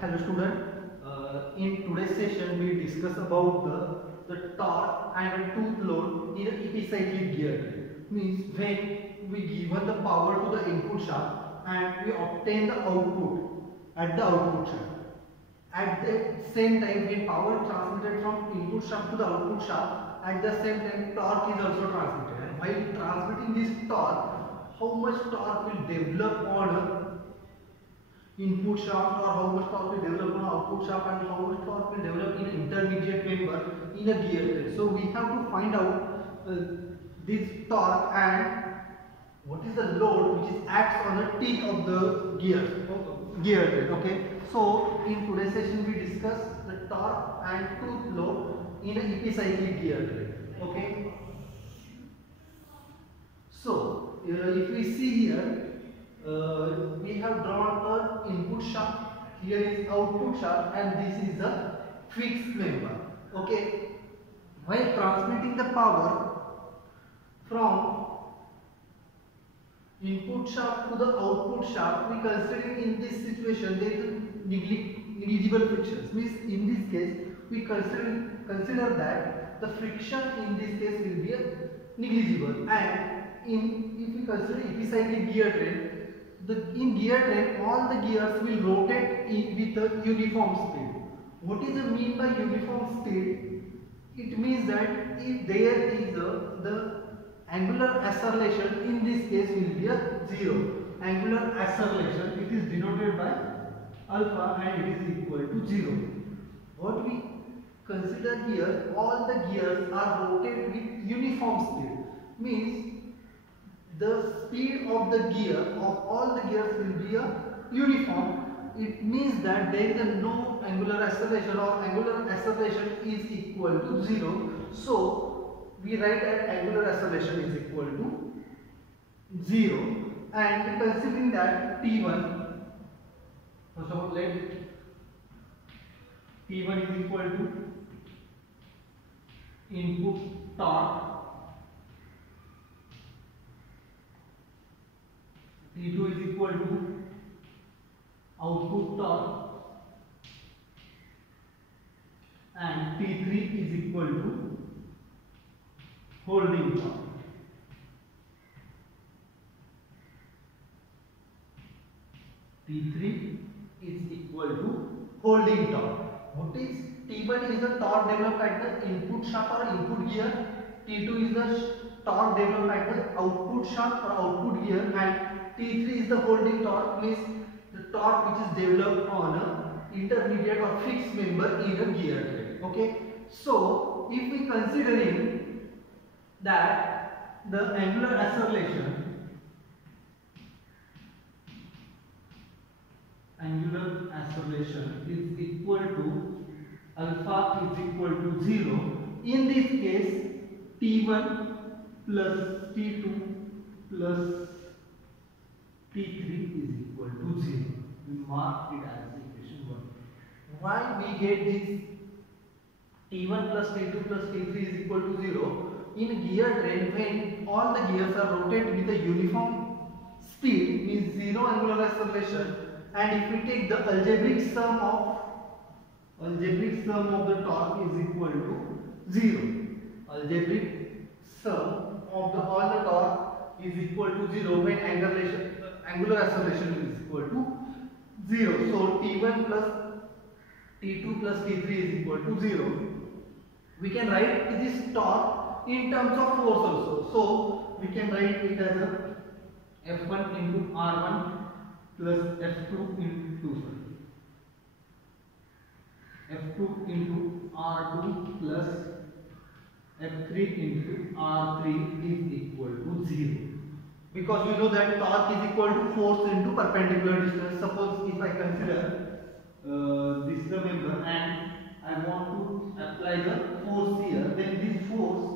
Hello student. In today's session we discuss about the torque and the tooth load in an epicyclic gear train. Means when we given the power to the input shaft and we obtain the output at the output shaft. At the same time when power transmitted from input shaft to the output shaft, at the same time torque is also transmitted. And while transmitting this torque, how much torque will develop on a input shaft, or how much torque will develop on output shaft, and how much torque will develop in intermediate member in a gear train. So we have to find out this torque and what is the load which is acts on the teeth of the gear train. Okay. So in today's session we discuss the torque and tooth load in an epicyclic gear train. Okay. So if we see here, we have drawn an input shaft, here is output shaft, and this is the fixed member. Okay. While transmitting the power from input shaft to the output shaft, we consider in this situation there is negligible frictions. Means in this case we consider that the friction in this case will be negligible, and if we consider epicyclic gear train, in gear train all the gears will rotate with a uniform speed. What is the mean by uniform speed? It means that if there is the angular acceleration in this case will be a 0. Angular acceleration, it is denoted by alpha and it is equal to 0. What we consider here, all the gears are rotated with uniform speed. Means the speed of the gear of all the gears will be a uniform. It means that there is no angular acceleration, or angular acceleration is equal to 0. So we write that angular acceleration is equal to 0, and considering that T1, first of all let T1 is equal to input torque, T2 is equal to output torque, and T3 is equal to holding torque. T3 is equal to holding torque. What is T1 is the torque developed at the input shaft or input gear. T2 is the torque developed at the output shaft or output gear, and T3 is the holding torque, means the torque which is developed on a intermediate or fixed member in a gear train. Okay. So if we considering that the angular acceleration is equal to alpha is equal to 0, in this case T1 plus T2 plus T3 is equal to 0. We mark it as equation 1. Why we get this T1 plus T2 plus T3 is equal to 0? In gear train, when all the gears are rotated with a uniform speed, means 0 angular acceleration, and if we take the algebraic sum of the torque is equal to 0. Algebraic sum of all the torque is equal to 0 when angular acceleration is equal to 0. So T1 plus T2 plus T3 is equal to 0. We can write this torque in terms of force also. So we can write it as a F1 into R1 plus F2 into F2 into R2 plus F3 into R3 is equal to 0. Because we know that torque is equal to force into perpendicular distance. Suppose if I consider this is the member and I want to apply the force here, then this force,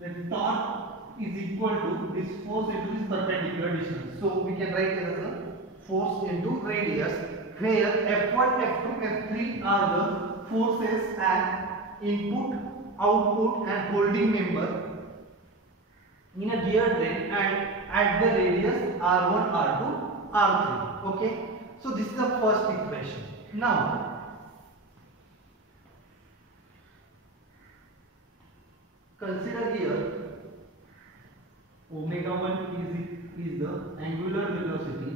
the torque is equal to this force into this perpendicular distance. So we can write it as a force into radius, where F1, F2, F3 are the forces at input, output and holding member in a gear train, and at the radius R1, R2, R3. Okay. So this is the first equation. Now consider here omega 1 is the angular velocity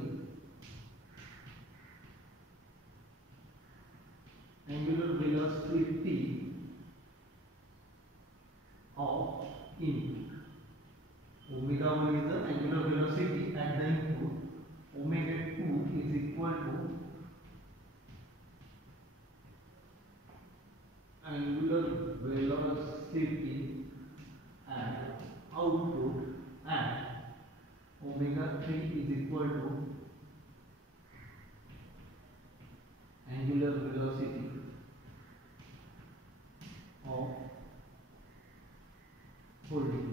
of input. Omega 1 is the angular velocity at the input. Omega 2 is equal to angular velocity at output, and omega 3 is equal to angular velocity of holding.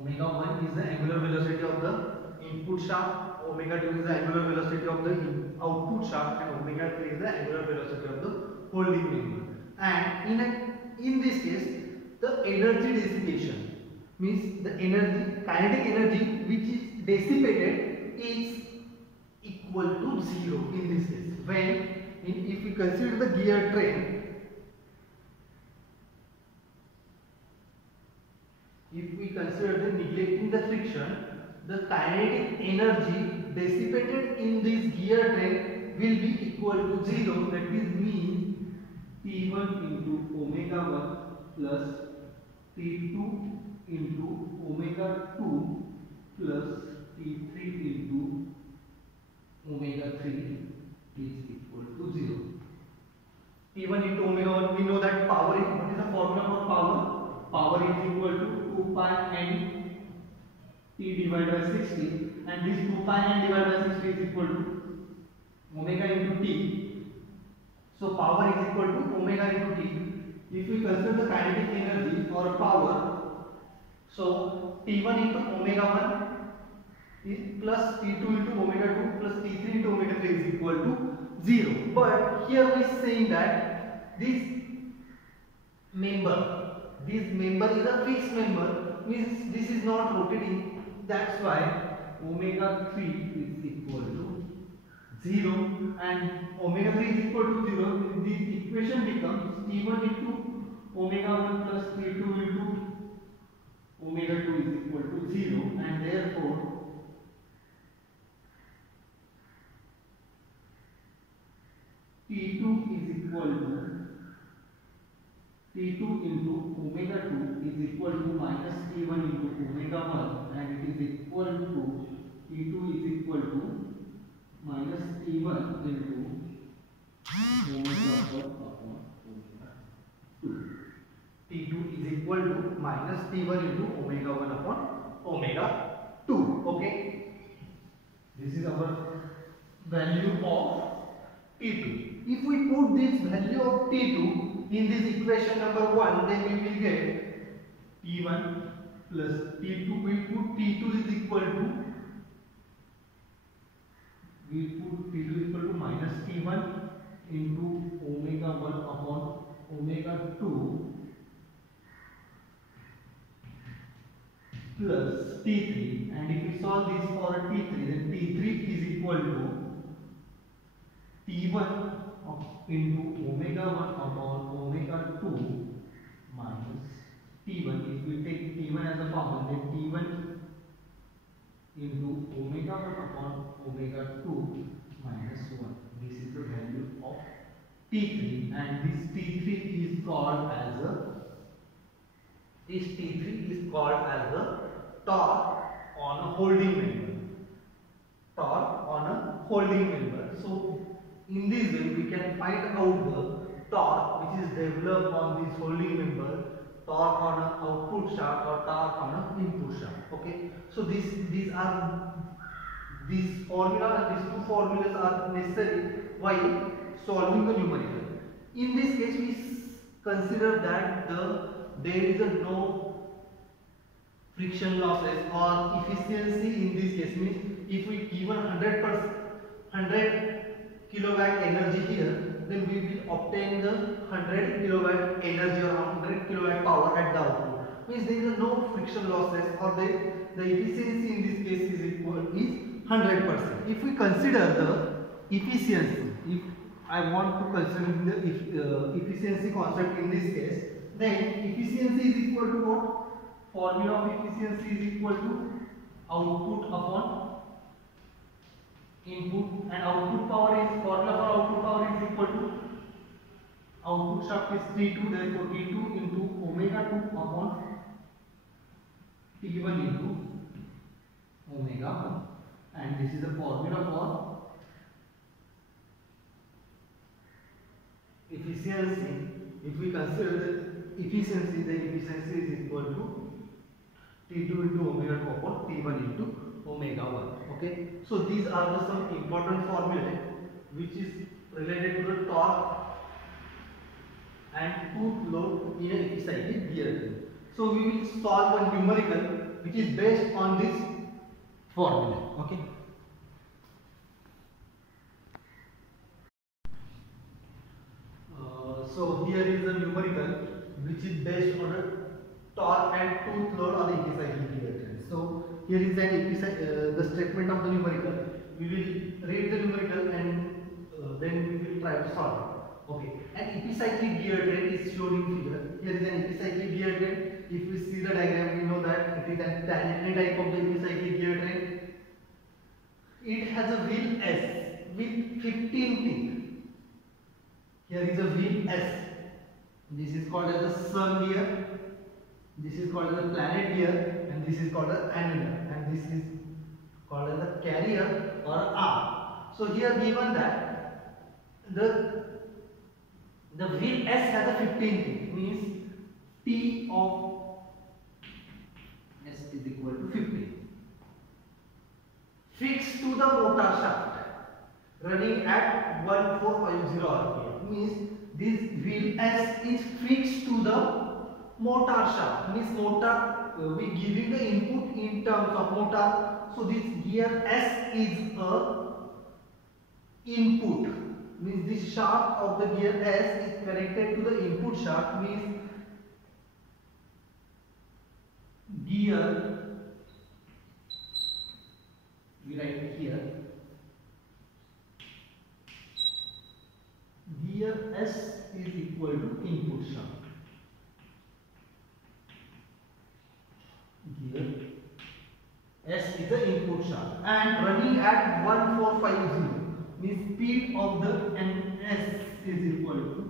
Omega 1 is the angular velocity of the input shaft, omega 2 is the angular velocity of the output shaft, and omega 3 is the angular velocity of the holding member. And in this case, the energy dissipation means the kinetic energy which is dissipated is equal to 0 in this case. If we consider the gear train, if we consider the neglecting the friction, the kinetic energy dissipated in this gear train will be equal to 0. That is means T1 into omega 1 plus T2 into omega 2 plus T3 into omega 3 is equal to 0. T1 into omega 1, we know that power is, what is the formula for power? Power is equal to 2 pi n T divided by 60, and this 2 pi n divided by 60 is equal to omega into T. So power is equal to omega into T. If we consider the kinetic energy or power, so T1 into omega 1 is plus T2 into omega 2 plus T3 into omega 3 is equal to 0. But here we is saying that this member is a fixed member, means this is not rotating. That's why omega 3 is equal to 0, and omega 3 is equal to 0. This equation becomes T1 into omega 1 plus T2 into omega 2 is equal to 0, and therefore T2 is equal to T2 into omega 2 is equal to minus T1 into omega 1, and it is equal to T2 is equal to minus T1 into omega 1 upon omega 2. T2 is equal to minus T1 into omega 1 upon omega 2. Okay, this is our value of T2. If we put this value of T2 in this equation number 1, then we will get T1 plus T2. We put T2 is equal to minus T1 into omega 1 upon omega 2 plus T3, and if we solve this for T3, then T3 is equal to T1 into omega 1 upon omega 2 minus T1. If we take T1 as a common, then T1 into omega 1 upon omega 2 minus 1. This is the value of T3, and this T3 is called as the torque on a holding member. So in this way we can find out the torque which is developed on this holding member, torque on an output shaft or torque on an input shaft. Okay, so these two formulas are necessary while solving the numerical. In this case, we consider that there is no friction losses or efficiency in this case. Means if we given 100 kilowatt energy here, then we will obtain the 100 kilowatt energy or 100 kilowatt power at the output. Means there is no friction losses, or the efficiency in this case is equal is 100%. If we consider the efficiency, if I want to consider the efficiency concept in this case, then efficiency is equal to what? Formula of efficiency is equal to output upon input, and output power is, formula for output power is equal to, output shaft is T2, therefore T2 into omega 2 upon T1 into omega 1, and this is the formula for efficiency. If we consider the efficiency, the efficiency is equal to T2 into omega 2 upon T1 into omega 1. Okay, so these are the some important formulae which is related to the torque and tooth load in an epicyclic gear train. So we will solve one numerical which is based on this formula. Okay. So here is the numerical which is based on a torque and tooth load on the epicyclic gear train. So here is the statement of the numerical. We will read the numerical and then we will try to solve it. Okay. An epicyclic gear train is shown in figure. Here is an epicyclic gear train. If we see the diagram, we know that it is a tangent type of the epicyclic gear train. It has a wheel S with 15 teeth. Here is a wheel S. This is called as the sun gear. This is called as the planet gear, and this is called as annular, and this is called as the carrier or arm. So here given that the wheel S has a 15 teeth, means T of S is equal to 15. Fixed to the motor shaft, running at 1450 rpm, means this wheel S is fixed to the motor shaft, means motor, we giving the input in terms of motor. So this gear S is a input, means this shaft of the gear S is connected to the input shaft, means gear, we write it here, gear S is equal to input shaft. Gear S is the input shaft and running at 1450, means speed of the NS is equal to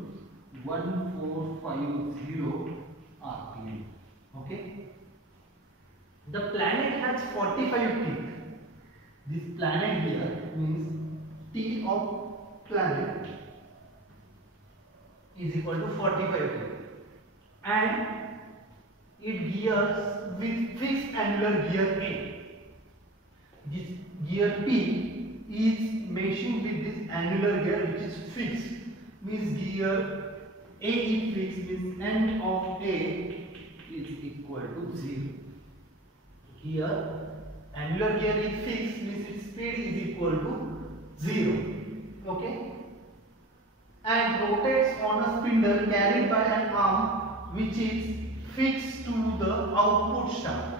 1450 rpm. Okay. The planet has 45 teeth. This planet here means T of planet is equal to 45 teeth, and it gears with fixed annular gear A. This gear P is meshing with this annular gear which is fixed, means gear A is fixed, means end of A is equal to 0. Here annular gear is fixed, means its speed is equal to 0. Okay, and rotates on a spindle carried by an arm which is fixed to the output shaft.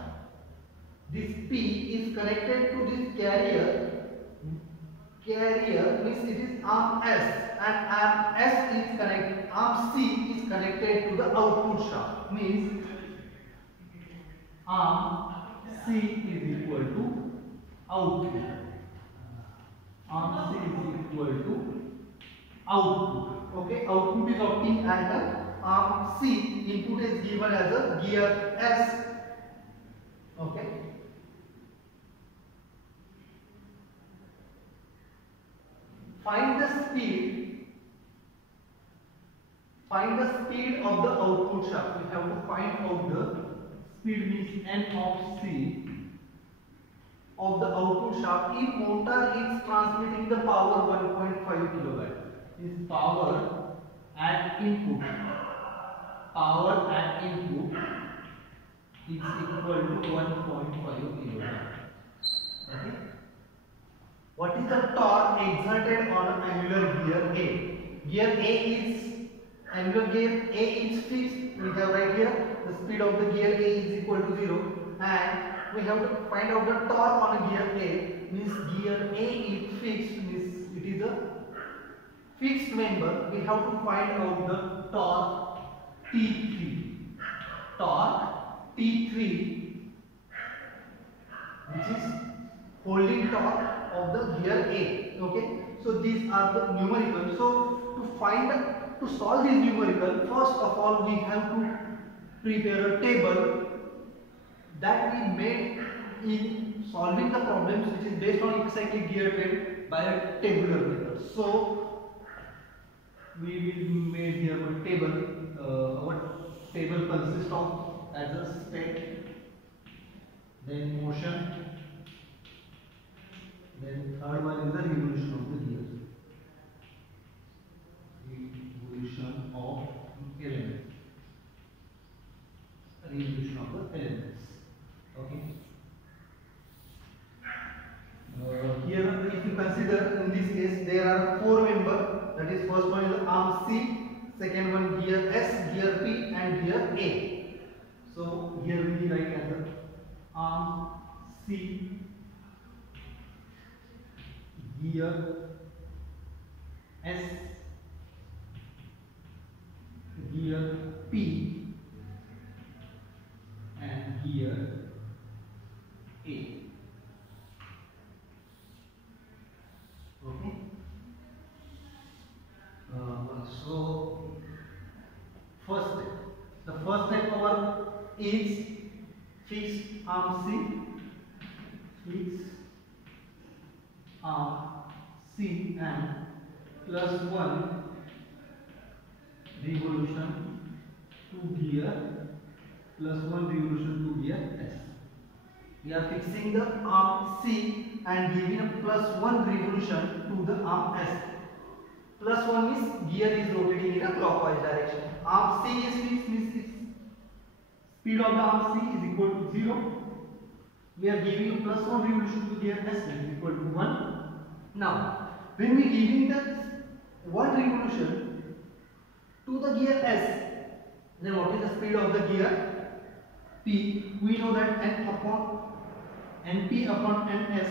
This P is connected to this carrier. Carrier means it is arm S, and arm S is connected. Arm C is connected to the output shaft. Means arm C is equal to output. Arm C is equal to output. Okay, output is optic angle. Arm C input is given as a gear S. Okay. Find the speed. Find the speed of the output shaft. We have to find out the speed, means N of C of the output shaft if motor is transmitting the power 1.5 kilowatt. Is power at input. Power at input is equal to 1.5 kilowatt. Okay. What is the torque exerted on an annular gear A? Gear A is annular gear A is fixed. We have right here the speed of the gear A is equal to 0. and we have to find out the torque on a gear A. Means gear A is fixed, means it is a fixed member. We have to find out the torque T3. Torque T3, which is holding torque of the gear A. Okay, so these are the numericals. So to solve this numerical, first of all we have to prepare a table that we made in solving the problems, which is based on epicyclic gear trend by a tabular method. So we will make here a table. Our table consists of as a state, then motion, then third one is the revolution of the gear. Revolution of elements. Revolution of the elements. Okay. Here, if you consider in this case, there are four members. That is, first one is arm C, second one gear S, gear P, and gear A. So here we write as a arm C, gear S, gear P, and gear A. Okay. So the first step our is fixed arm C, and plus 1 revolution to gear, plus 1 revolution to gear S. We are fixing the arm C and giving a plus 1 revolution to the arm S. Plus 1 means gear is rotating in a clockwise direction. Arm C is fixed, means its speed of the arm C is equal to 0. We are giving a plus 1 revolution to gear S, that is equal to 1. Now, when we giving the 1 revolution to the gear S, then what is the speed of the gear P? We know that Np upon Ns,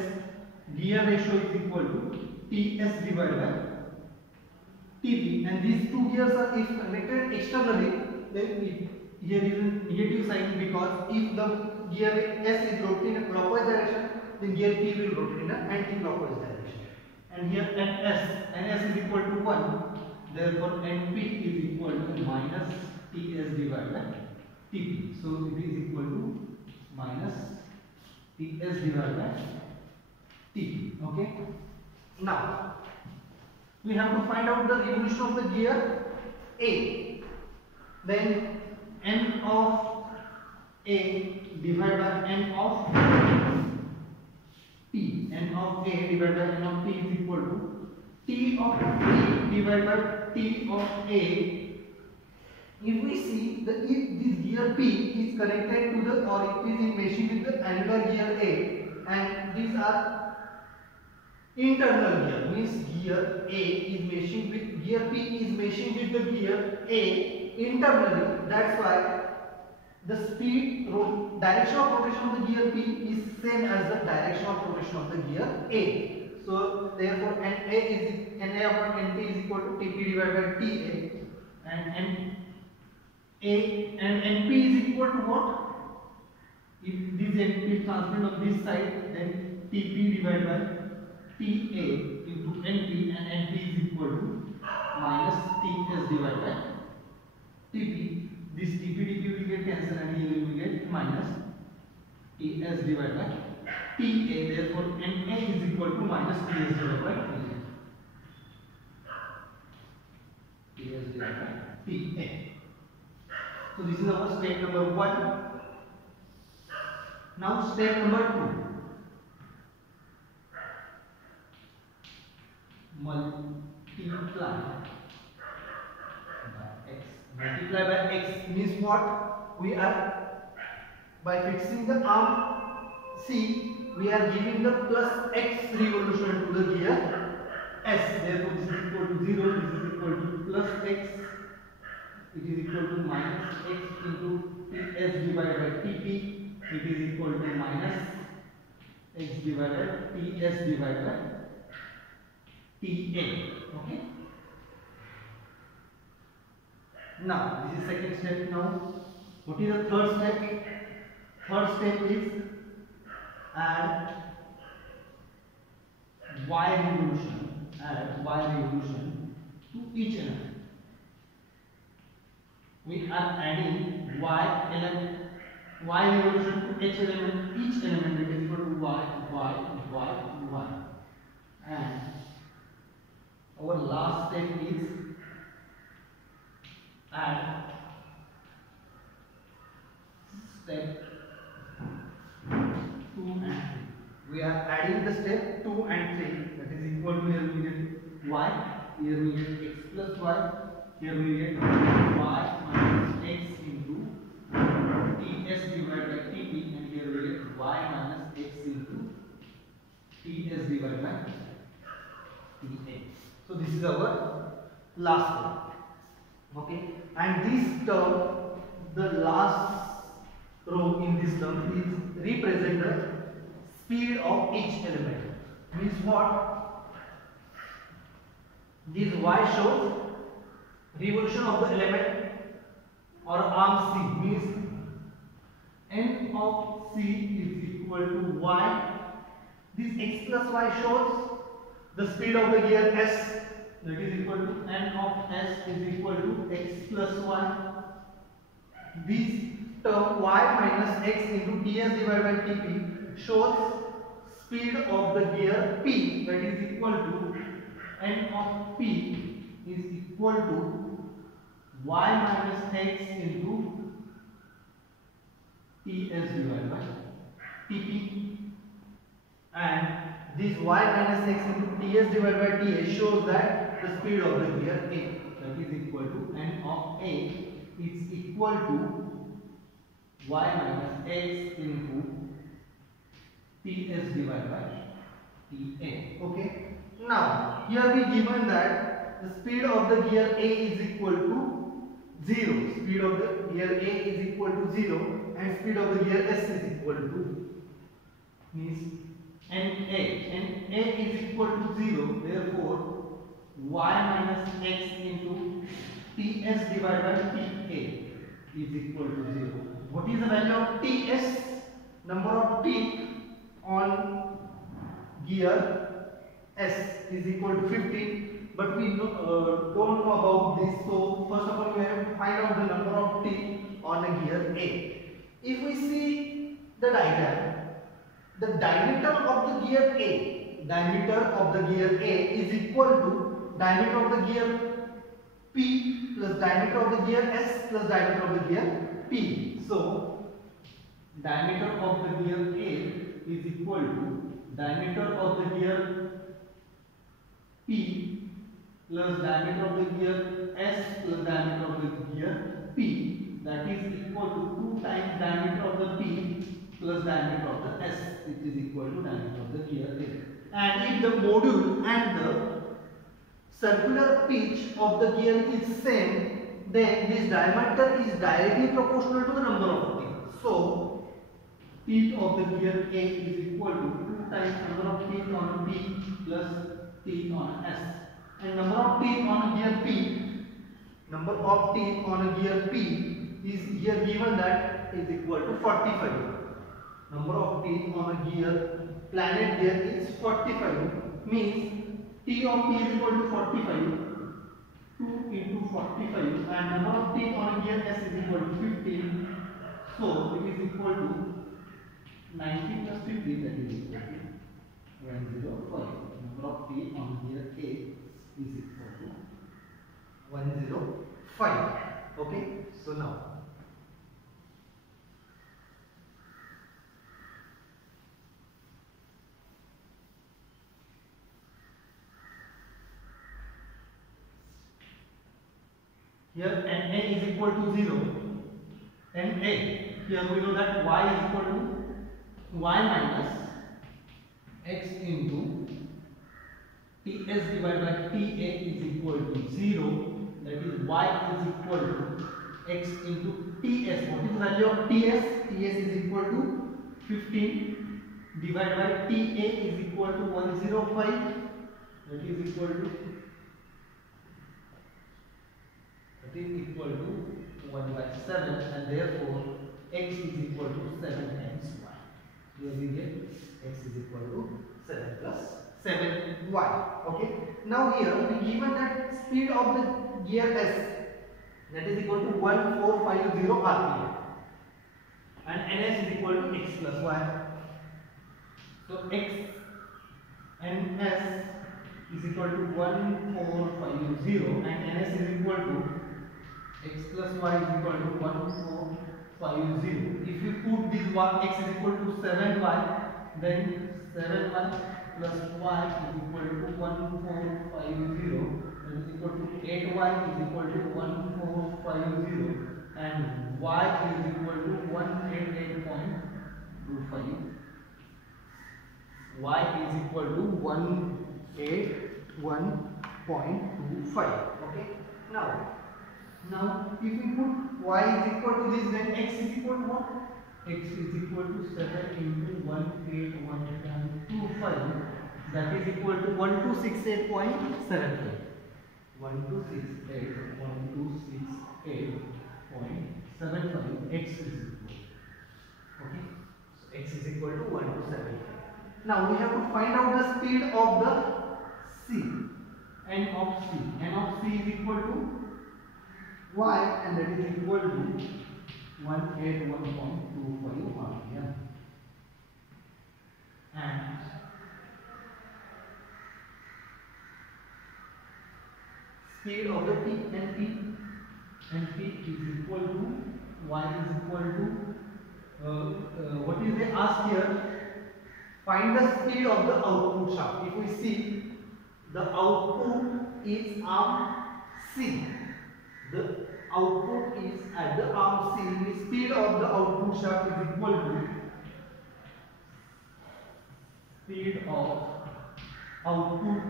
gear ratio is equal to Ts divided by Tp, and these two gears are if connected externally, then here is a negative sign, because if the gear S is rotating in a clockwise direction, then gear P will rotate in an anti-clockwise direction. And here Ns is equal to 1, therefore Np is equal to minus Ts divided by Tp. So it is equal to minus Ts divided by Tp. Okay. Now we have to find out the revolution of the gear A. Then N of A divided by N of P. N of A divided by N of P is equal to T of P divided by T of A. If we see that if this gear P is connected to the, or it is in meshing with the another gear A, and these are internal gear, means gear A is meshing with gear P is meshing with the gear A internally. That's why the direction of rotation of the gear P is same as the direction of rotation of the gear A. So therefore Na upon Np is equal to Tp divided by Ta, and Np is equal to what? If this Np is transferred on this side, then Tp divided by Ta into Np, and Np is equal to minus Ts divided by Tp. This Tp will get cancelled, and here we will get minus Ts divided by Ta. Therefore, Na is equal to minus Ts divided by Ta. Ts divided by Ta. So this is our step number 1. Now step number 2. Multiply by x means what? We are, by fixing the arm C, we are giving the plus x revolution to the gear S. Therefore this is equal to 0, this is equal to plus x, it is equal to minus x into Ts divided by Tp, it is equal to minus x divided ts divided by ta. Okay. Now this is second step. Now what is the third step? Third step is add y revolution. Add y revolution to each element. We are adding y revolution to each element. Each element is equal to y. And our last step is add step 2 and 3. We are adding the step 2 and 3, that is equal to, here we get y, here we get x plus y, here we get y minus x into ts divided by tp, and here we get y minus x into ts divided by ta. So this is our last term. Okay, and this term, the last row in this term is represent the speed of each element. Means what? This y shows revolution of the element or arm C. Means n of C is equal to y. This x plus y shows the speed of the gear S, that is equal to n of S is equal to x plus y. This term y minus x into ts divided by tp shows speed of the gear P, that is equal to n of P is equal to y minus x into ts divided by tp. And this y minus x into ts divided by ta shows that the speed of the gear A, that is equal to n of A is equal to y minus x into ts divided by ta. Okay. Now here we given that the speed of the gear A is equal to 0. Speed of the gear A is equal to 0 and speed of the gear S is equal to means NA is equal to 0. Therefore y minus x into ts divided by ta is equal to 0. What is the value of ts? Number of teeth on gear S is equal to 15, but we don't know about this. So first of all we have to find out the number of teeth on a gear A. If we see the diagram, the diameter of the gear A is equal to diameter of the gear P plus diameter of the gear S plus diameter of the gear P. So diameter of the gear A is equal to diameter of the gear P plus diameter of the gear S plus diameter of the gear P, that is equal to 2 times diameter of the P plus diameter of the S, which is equal to diameter of the gear A. And if the module and the circular pitch of the gear is same, then this diameter is directly proportional to the number of teeth. So teeth of the gear A is equal to 2 times number of teeth on P plus teeth on S. And number of teeth on gear P is here given that is equal to 45. Number of teeth on a gear, planet gear is 45, means T of P is equal to 45, 2 into 45, and number of teeth on a gear S is equal to 15. So it is equal to 90 plus 15, that is equal to 105. Number of teeth on gear A is equal to 105. Okay, so now here NA is equal to 0. NA, here we know that y is equal to y minus x into ts divided by ta is equal to 0. That is y is equal to x into ts. What is the value of ts? Ts is equal to 15 divided by ta is equal to 105. That is equal to 1 by 7, and therefore x is equal to 7 times y. Here we get x is equal to 7 plus 7y. Okay. Now here we given that speed of the gear S, that is equal to 1450 rpm, and ns is equal to x plus y. So x and s is equal to 1450 and ns is equal to x plus y is equal to 1450. If you put this one, x is equal to 7y, then 7y plus y is equal to 1450, that is equal to 8y is equal to 1450, and y is equal to 188.25. Y is equal to 181.25. Okay. Now, if we put y is equal to this, then x is equal to what? X is equal to 7 into 181.25. That is equal to 1268.75. 1268.75. X is equal. Okay. So x is equal to 1275. Now we have to find out the speed of the C. N of C. N of C is equal to y, and that is equal to 181.25 rpm. And speed of the P, and P is equal to y is equal to what is they asked here? Find the speed of the output shaft. If we see, the output is arm C. The output is at the arm C. The speed of the output shaft is equal to speed of output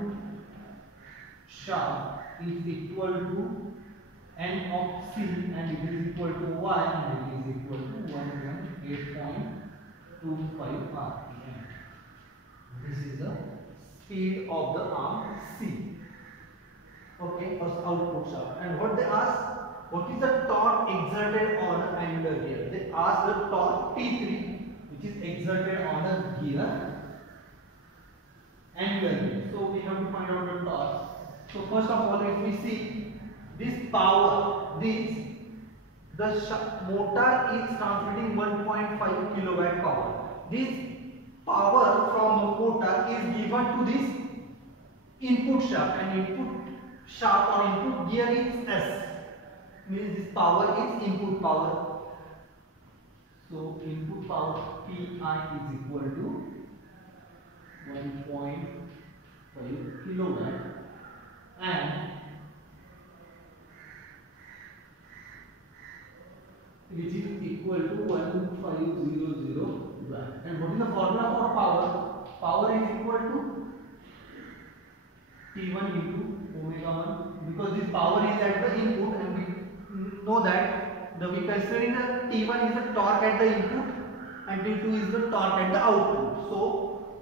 shaft is equal to N of C, and it is equal to y, and it is equal to 118.25 rpm. This is the speed of the arm C. Okay, or output shaft. And what they ask, what is the torque exerted on an angular gear? They ask the torque T3, which is exerted on a gear, angular gear. So we have to find out the torque. So first of all, if we see this power, the motor is transmitting 1.5 kilowatt power. This power from a motor is given to this input shaft, and input shaft or input gear is S, means this power is input power. So input power Pi is equal to 1.5 kilowatt, and which is equal to 1500 watt. And what is the formula for power? Power is equal to T1 into omega 1, because this power is at the input, and we know that we considering the T1 is the torque at the input and T2 is the torque at the output. So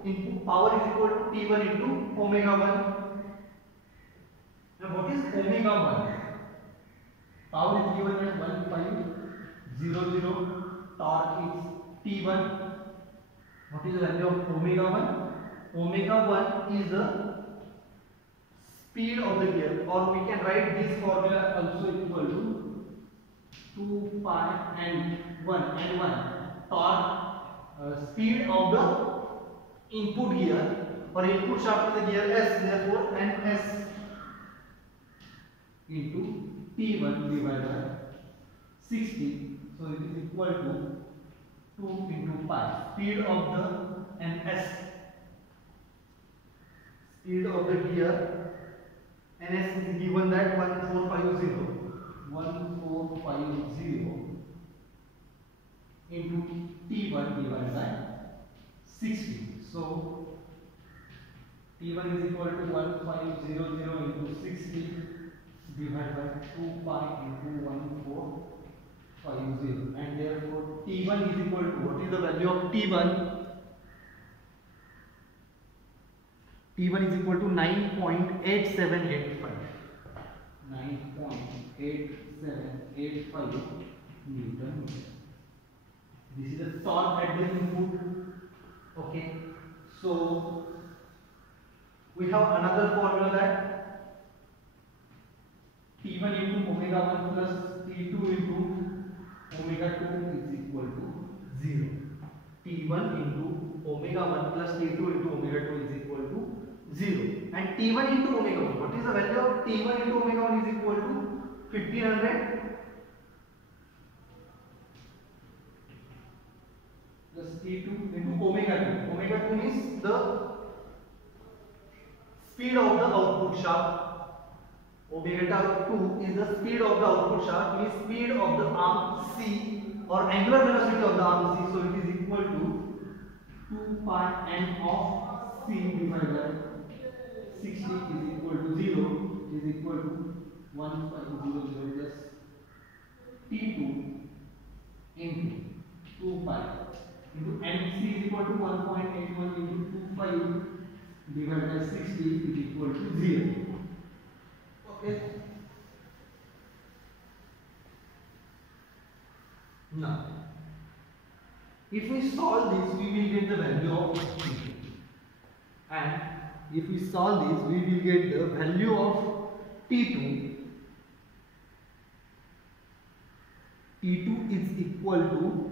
input power is equal to T1 into omega 1. Now what is omega 1? Power is given as 1500, torque is T1. What is the value of omega 1? Omega 1 is the speed of the gear, or we can write this formula also equal to 2 pi and 1 torque, speed of the input gear or input shaft is the gear S, therefore ns into T1 divided by 60. So it is equal to 2 into pi. Speed of the ns, speed of the gear ns is given that 1450 into T1 divided by 60. So T1 is equal to 1500 into 60 divided by 2 pi into and therefore T1 is equal to, what is the value of T1? T1 is equal to 9.8785. 9.8785 Newton meter. This is the torque at the input. Okay. So we have another formula that T1 into omega 1 plus T2 into omega 2 is equal to 0. T1 into omega 1 plus T2 into omega 2 is equal to 0. And T1 into omega 1, what is the value of T1 into omega 1 is equal to 1500 plus T2 into omega 2. Omega 2 means the speed of the output shaft. Omega 2 is the speed of the output shaft, means speed of the arm C or angular velocity of the arm C. So it is equal to 2 pi n of C divided by 60 is equal to 0 is equal to 1500 plus T2 into 2 pi into MC is equal to 1.81 into 25 divided by 60 is equal to 0. Okay. Now, if we solve this, we will get the value of T2. And if we solve this, we will get the value of T2. T2 is equal to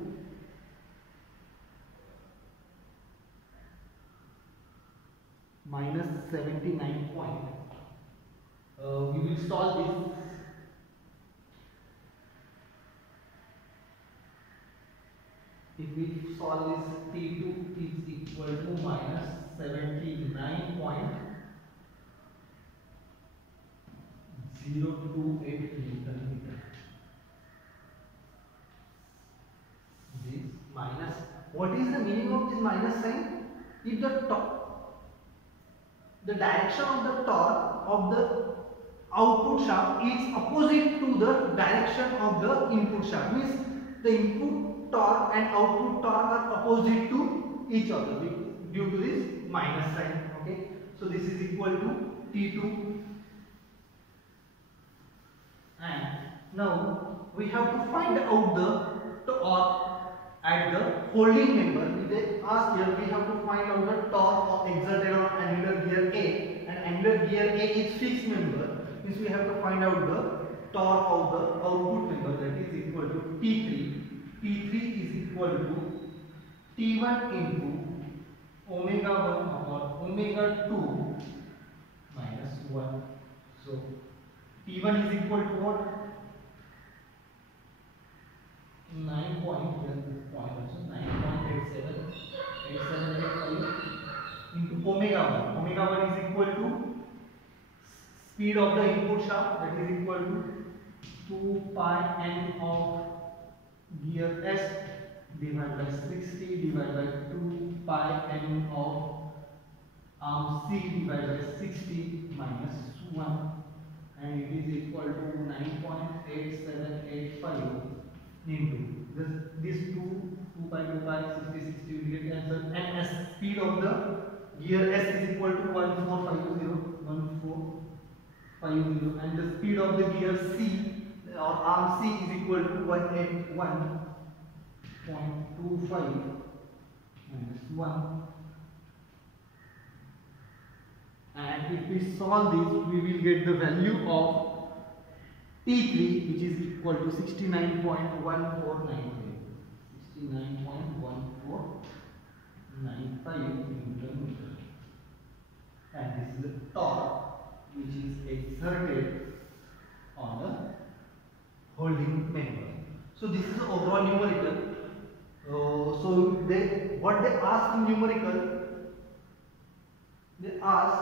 minus 79 point. We will solve this. If we solve this, T2 is equal to minus 79.028 Newton meter. This minus, what is the meaning of this minus sign? If the direction of the torque of the output shaft is opposite to the direction of the input shaft, means the input torque and output torque are opposite to each other due to this minus sign. Okay, so this is equal to T2. And now we have to find out the torque at the holding member. They ask here, we have to find out the torque of exerted on angular gear A, and angular gear A is fixed member, means we have to find out the torque of the output member, that is equal to T3. T3 is equal to T1 into omega 1 upon omega 2 minus 1. So T1 is equal to what? 9.8785 into omega 1. Omega 1 is equal to speed of the input shaft, that is equal to 2 pi n of gear S divided by 60 divided by 2 pi n of arm C divided by 60 minus 1, and it is equal to 9.8785 into this 2 pi 2 pi 60 60 will get answer, and as speed of the gear S is equal to 1450, and the speed of the gear C or arm C is equal to 181.25 minus 1. And if we solve this, we will get the value of T3, which is equal to 69.1495. 69.1495 Newton meter. And this is the torque which is exerted on the holding member. So this is the overall numerical. So what they ask in numerical, they ask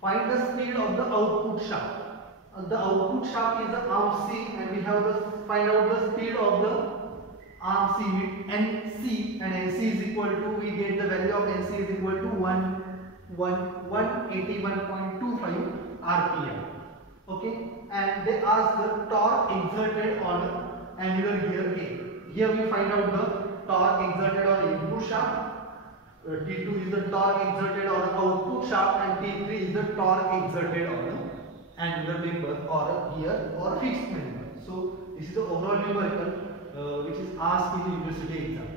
find the speed of the output shaft. The output shaft is the arm C, and we have to find out the speed of the arm C with NC, and NC is equal to, we get the value of NC is equal to 181.25 RPM. Okay, and they ask the torque exerted on angular gear A. Here we find out the torque exerted on input shaft. T2 is the torque exerted on output shaft, and T3 is the torque exerted on angular member or a gear or a fixed member. So this is the overall numerical which is asked in the university exam.